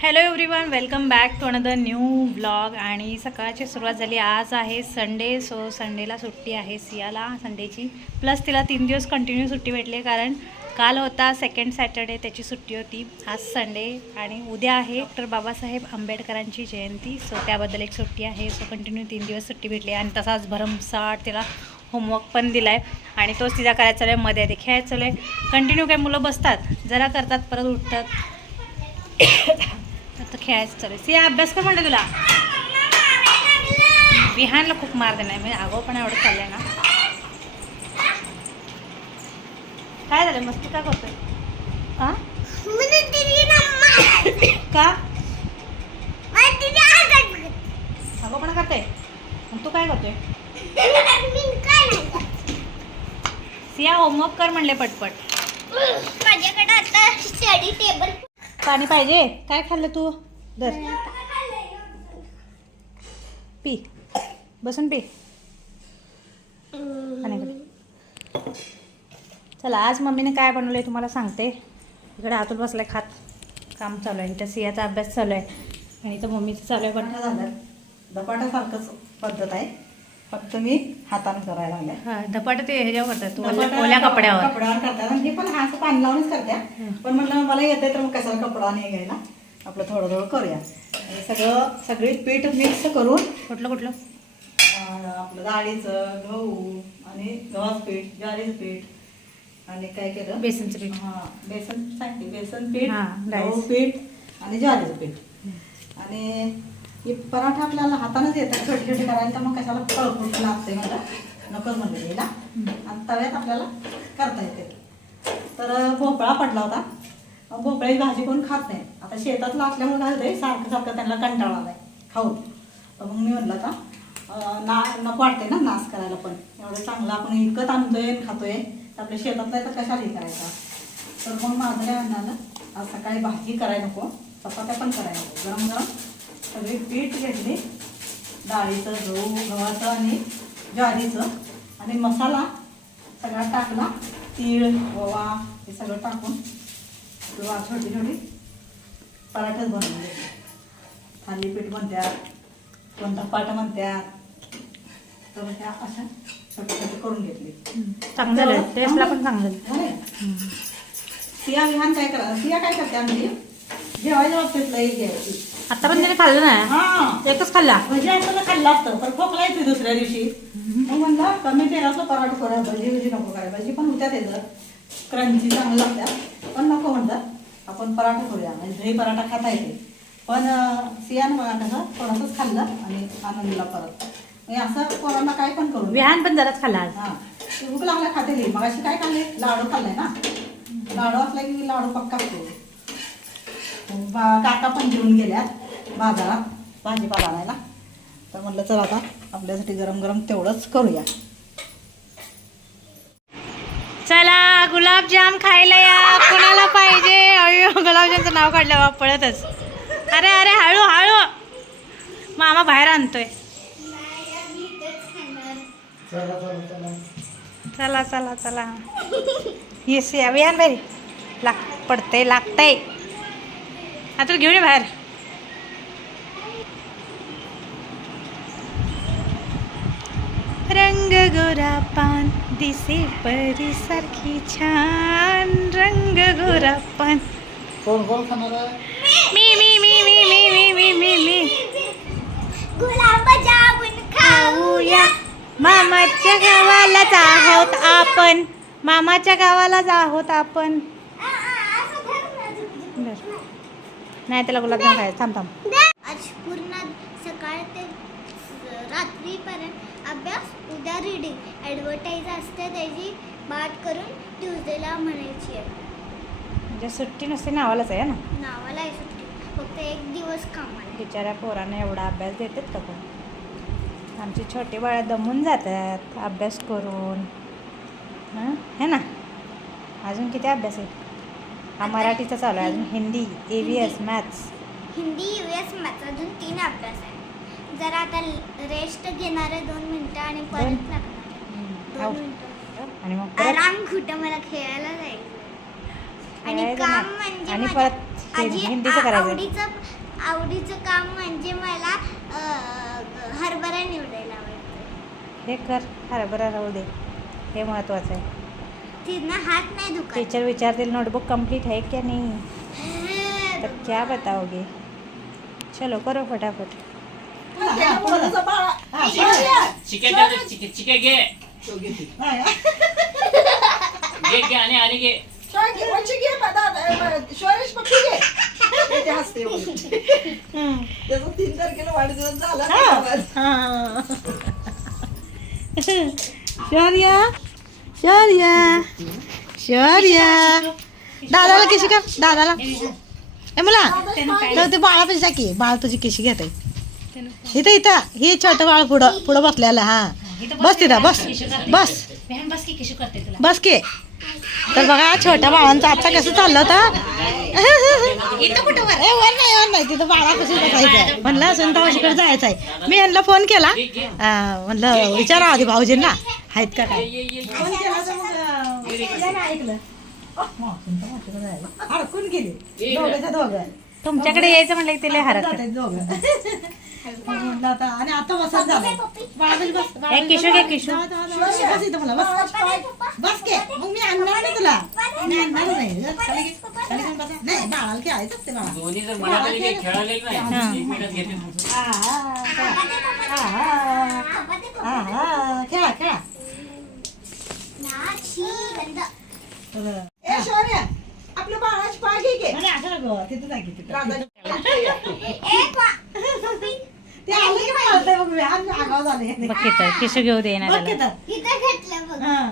Hello everyone welcome back to another new blog आणि सकाळची सुरुवात झाली. आज आहे संडे सो संडेला सुट्टी आहे सियाला संडेची प्लस तिला तीन दिवस कंटिन्यू सुट्टी भेटली कारण काल होता सेकंड सॅटर्डे त्याची सुट्टी होती. आज संडे आणि उद्या आहे डॉक्टर बाबासाहेब आंबेडकरांची जयंती सो त्याबद्दल एक सुट्टी आहे. सो कंटिन्यू तीन दिवस सुट्टी भेटली आणि तसाच भरमसाठ तिला होमवर्क पण दिला आहे आणि तोच तिचा करायचा आहे मध्ये आधी खेळायचं आहे. कंटिन्यू काही मुलं बसतात जरा करतात परत उठतात. आता खेळायचं चालू आहे. सिया अभ्यास कर म्हणलं तुला. विहानला खूप मार देणार म्हणजे आगो पण एवढं चाललंय ना. काय झालं? मस्ती का करतोय? का? आगो पण करतोय. मग तू काय करतोय? सिया होमवर्क कर म्हणले पटपट. माझ्याकडे आता स्टडी टेबल पाणी पाहिजे? काय खाल्लं तू? दर पी. बसून पी. आणि. चला आज मम्मीने काय बनवलंय तुम्हाला सांगते. इकडे आतून बसलाय खात काम चालू आहे. इथं सियाचा अभ्यास चालू आहे. आणि इथं मम्मीचं चालू आहे पण झालं. धपाट्यासारखंच पद्धत आहे. फक्त मी हाताने करायला लागल्या. हा धपाट ते ह्याच्यावर करतात. तू ओल्या कपड्यावर. कपड्यावर करतात. आणि हे पण हा असं पाणी लावूनच करत्या. पण म्हटलं मला येते तर मग कशाला कपडा नाही घ्यायला? आपलं थोडं थोडं करूया सगळं सगळी पीठ मिक्स करून कुठलं कुठलं? आपलं डाळीचं गहू आणि गव्हाचं पीठ ज्वारीचं पीठ आणि काय केलं? बेसनचं पीठ. हा बेसन सांगते. बेसन पीठ हा. गहू पीठ आणि ज्वारीचं पीठ. आणि हे पराठा आपल्याला हातानेच येतात. छोटे छोटे करायला तर मग कशाला पळपूट लागते मला नकोच म्हणलं आणि तव्यात आपल्याला करता येते. तर भोपळा पडला होता. भोपळ्याची भाजी कोण खात नाही. आता शेतातलं असल्यामुळे काय होतंय सारखं सारखं त्यांना कंटाळा आलाय खाऊन. तर मग मी म्हणलं आता ना नको वाटते ना नाश करायला पण. एवढं चांगलं आपण विकत आणतोय खातोय. तर आपल्या शेतातलं तर कशाला हे करायचा? तर मग माझं काय म्हणालं आज सकाळी भाजी करायला नको चपात्या पण करायला नको. गरम गरम सगळी पीठ घेतली डाळीचं गहू गव्हाचं आणि ज्वारीचं. आणि मसाला सगळा टाकला तीळ ओवा हे सगळं टाकून किंवा छोटी छोटी पराठ्यात बनवून घेतले थालीपीठ म्हणतात कोण धपाट म्हणतात. तर ह्या अशा छोटे छोटे करून घेतले. चांगलं टेस्टला पण चांगलं झाले? सिया विहान काय करा सिया काय करते आमची? जेवायच्या बाबतीत लई घ्यायची आता पण त्याने खाल्लं नाही हा. एकच खाल्ला? भजी असताना खाल्लं असतं पण खोकला येते दुसऱ्या दिवशी. मग म्हणलं कमी तेलाचं पराठा करूया भजी भजी नको काय भजी पण होत्या त्याचं. क्रंची चांगलं लागत्या. पण नको म्हणतात. आपण पराठा करूया. म्हणजे दही पराठा खाता येते. पण सियानं बघा कसं थोडंसंच खाल्लं आणि आनंदीला परत. म्हणजे असं पोरांना काय पण करू विहान पण जराच खाल्ला हा. भूक लागल्या खाते मग अशी काय खाल्ले? लाडू खाल्लाय ना. लाडू असला की लाडू पक्का बा- काका पण घेऊन गेल्या बाजारात भाजीपाला आणायला. तर म्हणलं चल आता आपल्यासाठी गरम गरम तेवढंच करूया. चला गुलाबजाम खायला या. कोणाला पाहिजे? अयो गुलाबजामचं नाव काढलं बा पळतच. अरे अरे हळू हळू. मामा बाहेर आणतोय. चला चला चला. येस या विहान बाहेर लाग पडतंय लागतंय. आता घेऊन ये बाहेर. रंग गोरा पा दिसे परी सारखी छान रंग गोरा पान कोण कोण खाणार आहे? मी मी मी मी मी मी मी मी मी. गुलाब जामुन खाऊया. मामाच्या गावालाच आहोत आपण. मामाच्या गावालाच आहोत आपण. नाही त्याला गुलाबजाम खायचं. थांब थांब. आज पूर्ण सकाळ ते रात्रीपर्यंत अभ्यास उद्या रीडिंग ॲडव्हर्टाईज असते त्याची बाट करून ट्युजडेला म्हणायची आहे. म्हणजे सुट्टी नसते नावालाच आहे ना? नावाला आहे सुट्टी. फक्त एक दिवस कामाला. बिचाऱ्या पोरांना एवढा अभ्यास देतात का पण आमची छोटी बाळं दमून जातात अभ्यास करून. हं? है ना? अजून किती अभ्यास आहे हा मराठीचा चालू आहे. अजून Hindi A V S maths Hindi U S maths अजून तीन अभ्यास आहे जरा आता रेस्ट घेणार आहे दोन मिनटं आणि परत दोन? लागणार आऊ. दोन मिनटं. आणि मग परत आराम कुठं मला खेळायला जायचं आणि खेळायचं काम नाही. म्हणजे आणि माझ्या परत हे आजी हिंदीचं आ- करायचं. आवडीचं आवडीचं काम म्हणजे मला अं, हरभरा निवडायला आवडतं. हे कर हरभरा राहू दे. हे महत्त्वाचं आहे. तिथनं हात नाही दुखत टीचर विचारतील नोटबुक कंप्लीट है क्या नहीं? तो क्या बताओगे? चलो करो फटाफट. चिके द्या चिके चिके घे. हा, हा. घे घे आणि आणि घे. त्याचा तीन तारखेला वाढदिवस झाला. शौर्या शौर्या शौर्या. दादाला कशी कर दादाला. ए मुला. तर ते बाळा पैसे की. बाळ तुझी कशी घेत आहे इथं इथं. हे छोटं बाळ पुढं पुढं बसलेलं हा. बस तिथं बस बस. बस की. तर बघा छोट्या बाळांचं आता कसं चाललं होतं? नाही वर नाही. तिथं बाळापाशी बसायचं? म्हणलं सुनतावाशीकडे जायचं आहे मी यांना फोन केला. म्हणलं विचारा आधी भाऊजींना. आहेत का काय? फोन केला ऐकलं. गेली. दोघं. तुमच्याकडे यायचं म्हणलं की तिला हरत आणि आता बसत झालं बाळापाशी बस ए, किशू घे, किशू. बस इथं मला बस. बस के. मग मी आणणार नाही तुला. मी आणणार नाही. खाली घे. खाली घेऊन बसा. नाही बाळाला खेळायचं असते बाळा. दोन्ही जर म्हणाले की खेळाले नाही एक मिनिट घेते. आहा, आहा, आहा. खेळा खेळा. आपल्या बाळाची पाय घे घे नाही, असं नको तिथं जा की तिथं. ते आलं की. आज आगाव झाले बघ किशू घेऊ दे ना बघ. घेतलं बघ. हा.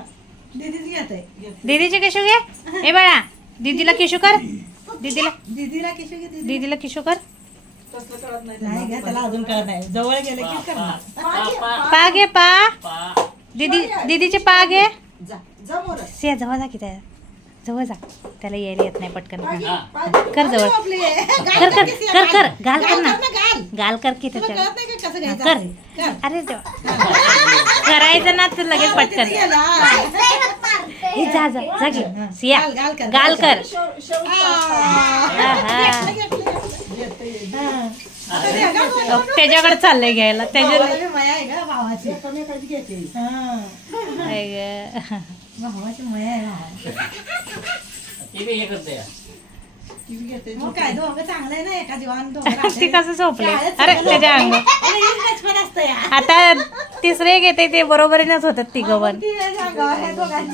दीदीच किशू घे. ए बाळा दीदीला किशू कर. दीदीला. दीदीला किशोर घे, दीदी. दीदीला किशू कर. नाही नाही ग त्याला अजून कळत नाही. जवळ गेले की करणार पा घे, पा. दीदी दीदीचे पा घे. जा जा मोर. सिया जवळ जा की त्या. जवळ जा. त्याला यायला येत नाही पटकन. हा. कर जवळ. कर कर कर कर गाल. कर ना. गाल. गाल कर की त्याच्या हा, कर. अरे करायचं ना तर लगेच पटकन? हे जा जा जा घे. सिया. गाल, गाल कर, गाल कर. शेव- शेव- आ. आहा. हा. आता द्या का बोल. अहो, त्याच्याकडे चाललंय घ्यायला त्याच्या भावाला बी माया आहे भावाची. हा. भावाची माया. ते बी हे करते किती घेते? मग काय दोघं चांगलं आहे ना एका जीवान दोघं राहते. ती कसं झोपले अरे त्याच्या अंग. आता तिसरे घेते ते बरोबरीनच होतात ती हे हे झाली.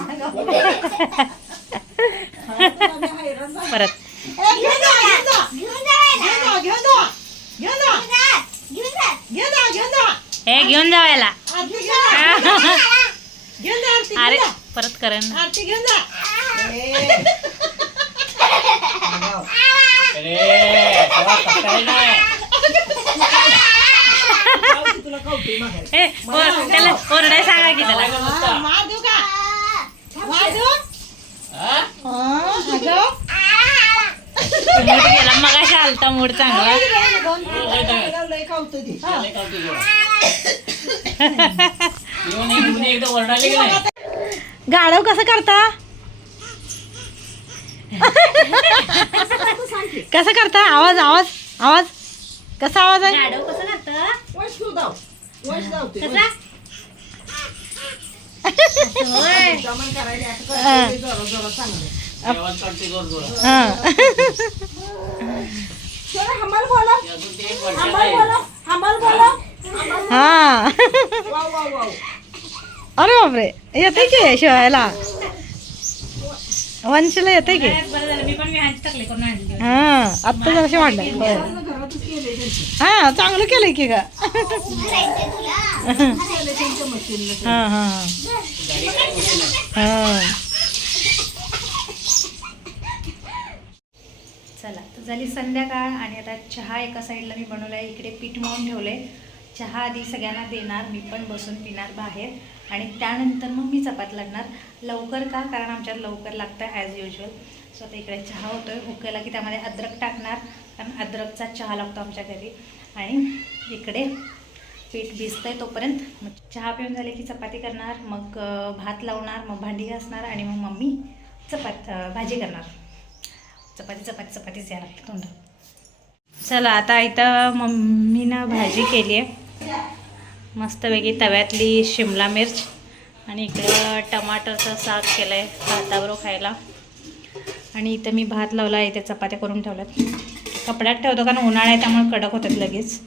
परत घेऊन जा, घेऊन जा. घेऊन जा घेऊन जा, घेऊन जा. घेऊन जा. घेऊन जा घेऊन जा, घेऊन जा. हे घेऊन जावायला जा. अरे. परत करण ओर- त्याला ओरडाय सांगा की त्याला हा? हा? हा, गेला मगाशी आलता मूड चांगला गाढव कसं करता? कसं करता? आवाज आवाज आवाज. कसा आवाज आहे? गाढव कसं करतं? हा. अरे बापरे येते की शिवायला वंशीला येते की हा आत्ता जराशी वाढलं हा चांगलं केलंय की का हा हा हा चला तर झाली संध्याकाळ आणि आता चहा एका साईडला मी बनवला आहे इकडे पीठ मळून ठेवलंय. चहा आधी सगळ्यांना देणार मी पण बसून पिणार बाहेर. आणि त्यानंतर मग मी चपात लागणार लवकर का? कारण आमच्यात लवकर लागतं ॲज युजल सो आता इकडे चहा होतो आहे उकळला की त्यामध्ये अद्रक टाकणार. कारण अद्रकचा चहा लागतो आमच्या घरी. आणि इकडे पीठ भिजतंय तोपर्यंत. मग चहा पिऊन झाले की चपाती करणार. मग भात लावणार मग भांडी घासणार आणि मग मम्मी चपात भाजी करणार. चपाती चपाती चपातीच या लागते तोंड चला आता इथं मम्मीनं भाजी केली आहे मस्तपैकी तव्यातली शिमला मिर्च आणि इकडं टमाटरचं साग केलं आहे भाताबरोबर खायला. आणि इथं मी भात लावला आहे इथे चपात्या करून ठेवल्यात. कपड्यात ठेवतो कारण उन्हाळा आहे त्यामुळे कडक होतात लगेच.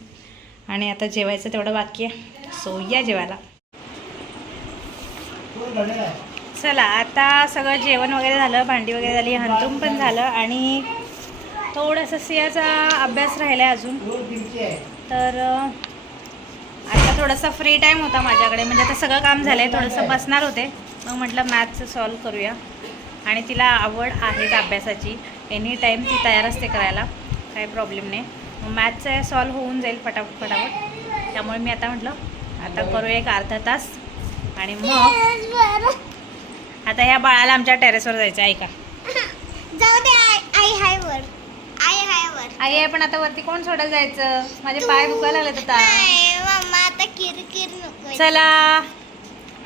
आणि आता जेवायचं तेवढं बाकी आहे. सो या जेवायला. चला आता सगळं जेवण वगैरे झालं भांडी वगैरे झाली हंतून पण झालं आणि थोडंसं सियाचा अभ्यास राहिला आहे अजून. तर थोडासा फ्री टाईम होता माझ्याकडे. म्हणजे आता सगळं काम झालं आहे थोडंसं बसणार होते. मग म्हटलं मॅथचं सॉल्व करूया. आणि तिला आवड आहेच अभ्यासाची. एनी टाईम ती तयार असते करायला. काही प्रॉब्लेम नाही. मग मॅथचं सॉल्व होऊन जाईल फटाफट फटाफट त्यामुळे मी आता म्हटलं आता करूया एक अर्धा तास. आणि मग आता ह्या बाळाला आमच्या टेरेसवर जायचं आहे ऐका. जाऊ दे आई हाय वर. आई हाय वर. आई आहे पण आता वरती कोण सोडायला जायचं? माझे पाय दुखायला लागलेत आता. चला.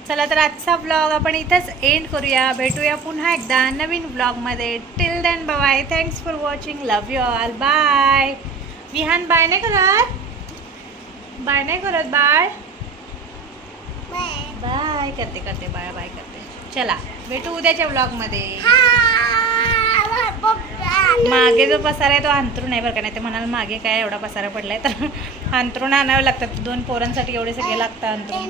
चला तर आजचा ब्लॉग आपण इथंच एंड करूया. भेटूया पुन्हा एकदा नवीन ब्लॉगमध्ये till then bye thanks for watching love you all bye Vihaan bye नाही करत? बाय नाही करत बाळ बाय बाय करते करते. बाळ बाय करते. चला. भेटू उद्याच्या ब्लॉगमध्ये मागे जो पसारा आहे तो अंतरून आहे बरं का नाही ते म्हणाल मागे काय एवढा पसारा पडलाय तर अंतरून आणावं लागतात दोन पोरांसाठी एवढे सगळे लागतात अंतरून